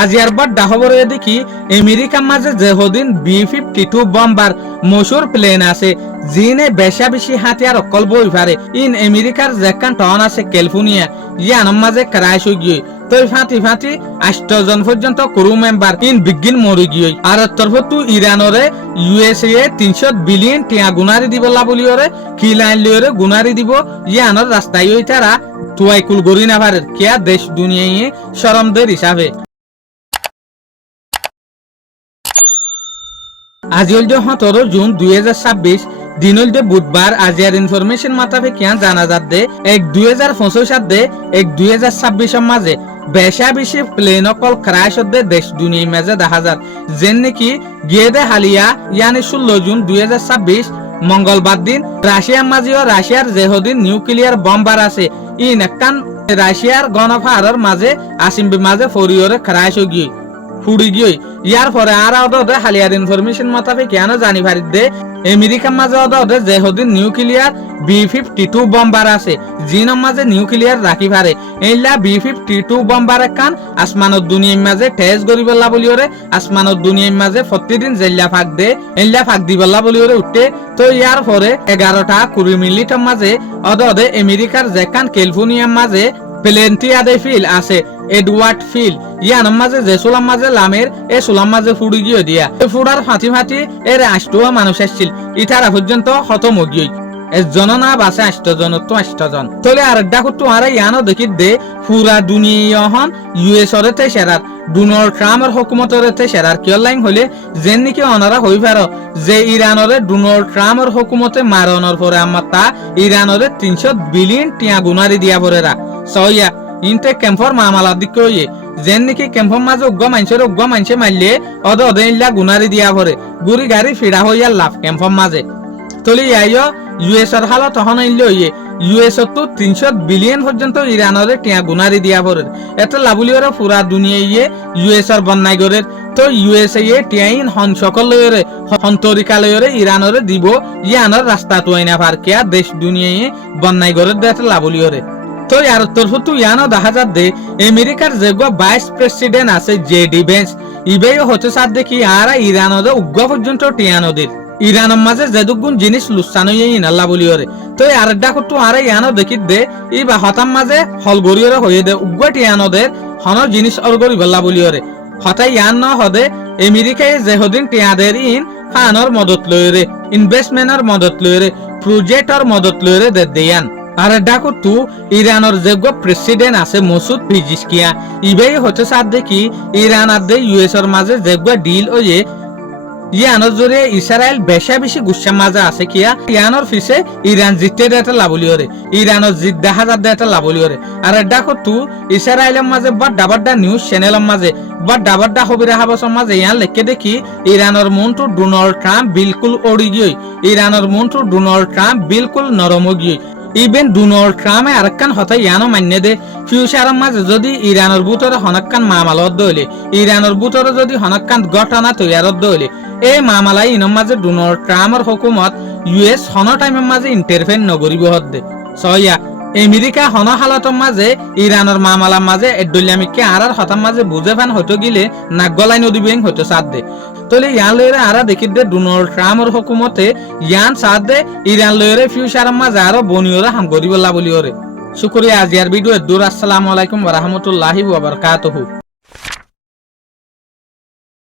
আজিয়ার বাড্ডা খবরে দেখি আমেরিকার মাঝে যেহদিন B-52 বম্বার মসুর প্লেন আছে জিনে বেশা বেশি হাতিয়ার অকল বই পারে ইন আমেরিকার যেখান টাউন আছে ক্যালিফোর্নিয়া ইয়ানোর মাঝে ক্রাশ হয়ে গিয়ে তই ফাঁতি 8 জন পর্যন্ত ক্রু মেম্বার ইন বিজ্ঞান মরি গিয়ে আর তরফতু ইরানরে USA 300 বিলিয়ন টিয়া গুনারি দিব লাবলিওরে কিলাইন লিওরে গুনারি দিব ইয়ানোর রাস্তায় ওই তারা তুয়াইকুল গরি না পারে কিয়া দেশ দুনিয়ায় শরমদের হিসাবে আজি হল 17 জুন 2026 দিন হল বুধবার আজিয়ার ইনফরমেশন মোতাবেক জানা যাচ্ছে এক 2025 সালে এক 2026 মাঝে বেশা বেশি প্লেন অকল ক্রাশ হতে দেশ দুনিয়ার মাঝে দেখা যায় যেন নাকি গিয়ে হালিয়া ইয়ানি 16 জুন 2026 মঙ্গলবার দিন রাশিয়ার মাঝে রাশিয়ার যেহদিন নিউক্লিয়ার বম্বার আছে ইন একখান রাশিয়ার গণফারের মাঝে আসিমবি মাঝে ফরিয়রে ক্রাশ হয়ে গিয়ে ফুড়ি গিয়ে ইয়ার পরে আর ওদের হালিয়ার ইনফরমেশন মোতাবেক কেন জানি পারি দে আমেরিকার মাঝে ওদের যেহদিন নিউক্লিয়ার B-52 বম্বার আছে জিনের মাঝে নিউক্লিয়ার রাখি পারে এইলা B-52 বম্বার একান আসমানত দুনিয়ার মাঝে টেজ করি বললা বলিওরে আসমানত দুনিয়ার মাঝে প্রতিদিন জেল্লা ফাঁক দে এইলা ফাঁক দি বললা বলিওরে উঠে তো ইয়ার পরে 11টা 20 মিনিটের মাঝে ওদের আমেরিকার যেখান ক্যালিফোর্নিয়ার মাঝে প্লেন্টিয়াদে ফিল আছে এডওয়ার্ড ফিল ইয়ানোর মাঝে যে সুলাম মাঝে লামের এ সুলাম মাঝে ফুড়ি গিয়ে দিয়া ফুড়ার ফাঁতি এর 8টা মানুষ আসছিল ইতারা পর্যন্ত খতম গিয়ে জন না বাসে 8 জন তো 8 জন তলে আর ডাকু তোমারা ইয়ানো দেখি দে পুরা দুনিয়া হন US তে সেরার ডোনাল্ড ট্রাম্পের হুকুমতের তে সেরার কিয় লাইন হলে যেন নাকি অনারা হই পারো যে ইরানরে ডোনাল্ড ট্রাম্পের হুকুমতে মারণর পরে আমার তা ইরানরে 300 বিলিয়ন টিয়া গুনারি দিয়া পরেরা সইয়া ইনতে ক্যাম্পর মামালা দিক কইয়ে যেন নাকি ক্যাম্পর মাঝে উগ্র মানছে মারলে অদে ইল্লা গুনারি দিয়া পরে গুড়ি গাড়ি ফিরা হইয়া লাভ ক্যাম্পর মাঝে তলি আইও US এর হালত তখন ইল্লে হইয়ে US তো 300 বিলিয়ন পর্যন্ত ইরানরে টিয়া গুনারি দিয়া পরে এত লাবুলিওরে পুরা দুনিয়ায় US এর বন্যাই করে তো USA টিয়াইন হন সকল লয়রে হন্তরিকা লয়রে ইরানরে দিব ইয়ানোর রাস্তা তুইনা পার কিয়া দেশ দুনিয়ায় বন্যাই করে দেত লাবুলিওরে তো ইয়ার তরফতু ইয়ানো দেখা যাচ্ছে আমেরিকার যেগো ভাইস প্রেসিডেন্ট আছে JD Vance ইবেই হচ্ছে সাথ দেখি আর ইরানরে উগ্র পর্যন্ত টিয়ানোদের ইরানের মাঝে যেদুগুণ জিনিস লুসানো ইনাল্লা বলিওরে তো আর ডাকটু আর ইয়ানো দেখি দে ইবা হতাম মাঝে হল গরিয়রে হয়ে দে উগ্র টিয়ানোদের হন জিনিস অরগরি বল্লা বলিওরে হঠাৎ ইয়ান ন হদে আমেরিকায় যেহদিন টিয়াদের ইন ফানর মদত লয়রে ইনভেস্টমেন্টের মদত লয়রে প্রজেক্টর মদত লয়রে দে দেয়ান আর ডাকটু ইরানের যেগো প্রেসিডেন্ট আছে মসুদ পেজিশকিয়া ইবেই হচ্ছে সাথ দেখি ইরান আর দে US এর মাঝে যেগো ডিল ওয়ে ইয়ানোর জোরে ইসরায়েল বেশা বেশি গুচ্ছা মাঝে আছে কিয়া ইয়ানোর ফিসে ইরান জিতে দেটা লাবলিওরে ইরানোর জিত দেখা যা দেটা লাবলিওরে আর দেখো তু ইসরায়েলের মাঝে বাড্ডা নিউজ চ্যানেলের মাঝে বাড্ডা খবরে হাবসের মাঝে ইয়ান লেখে দেখি ইরানোর মন্ত্রী ডোনাল্ড ট্রাম্প বিলকুল অড়ি গিয়ে ইরানোর মন্ত্রী ডোনাল্ড ট্রাম্প বিলকুল নরম গিয়ে ইভেন ডোনাল্ড ট্রাম্পে আরেকখান হতা ইয়ানো মান্য দে ফিউচারের মাঝে যদি ইরানের বুতরে হনক্কান মামালত দইলে ইরানের বুতরে যদি হনক্কান ঘটনা তৈয়ারত দইলে এই মামালাই ইনর মাঝে ডোনাল্ড ট্রাম্পের হুকুমত US হন টাইমের মাঝে ইন্টারফেন নগরিব হদ্দে সয়া আমেরিকা হন হালতের মাঝে ইরানের মামালার মাঝে এডলিয়ামিককে আর হতার মাঝে বুঝে ফান হয়তো গিলে নাক গলাই নদীবেং হয়তো সাথ দে তলে ইয়ান লয়রে আর দেখি দে ডোনাল্ড ট্রাম্পের হুকুমতে ইয়ান সাথ দে ইরান লয়রে ফিউচারের মাঝে আরো বনিয়রে হাম করিবল্লা বলিওরে শুকরিয়া আজিয়ার ভিডিও দূর আসসালামু আলাইকুম ওয়া রাহমাতুল্লাহি ওয়া বারাকাতুহু।